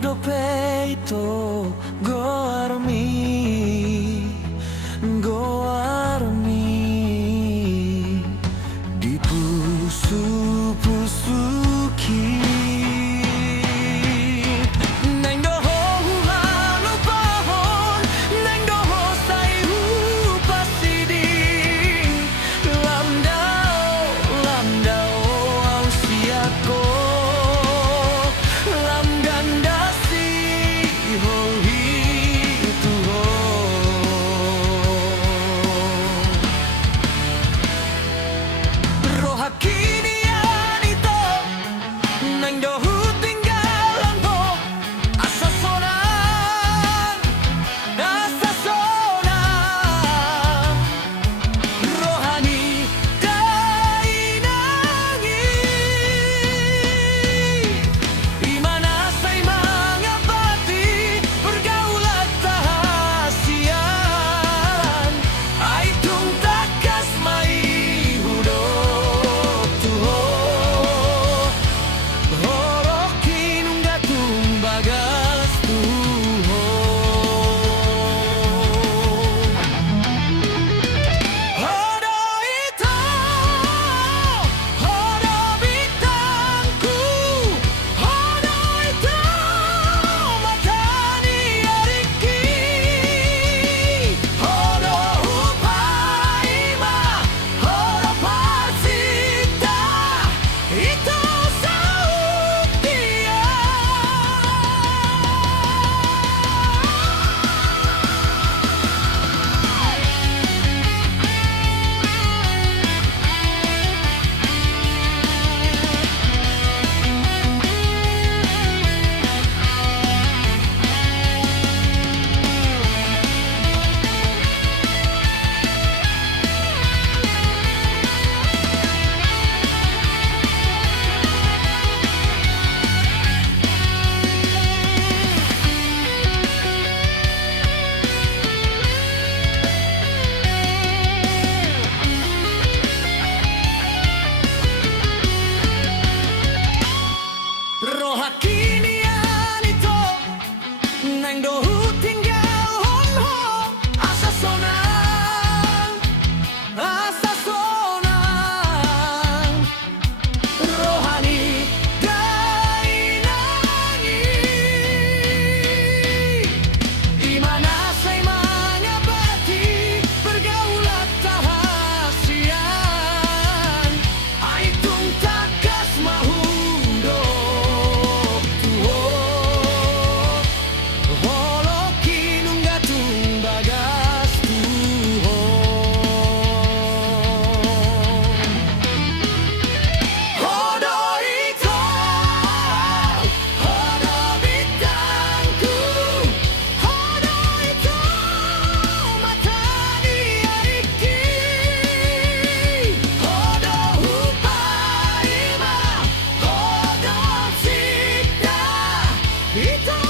dope ito go armi di pusu-pusuki. Nang doho halo pohon, nang doho sayu pasiding, lamdao ang siako, lam ganda si hoi tuho. Roha kini anito, nang doho tinggalan mo, asa sonang, rohani dainangi, imana say mga bati pergaulan tahasian, ay tungtakas may hudok tuho, horokin unga tumbagas tuho. Hodo ito, hodo bintangku, hodo ito mata ni Ariki, hodo upaima, hodo parsita, ito saut dia. Roha kini anito, nang dohu tinggal honho, asa sonang, rohani dainangi, imana say mga bati pergaulan tahasian, ay tungtakas mahundok tuho, holokin unga tumbagas tuho. Hodo ito, hodo bintangku, hodo ito mata ni Ariki, hodo upaima, hodo sita, ito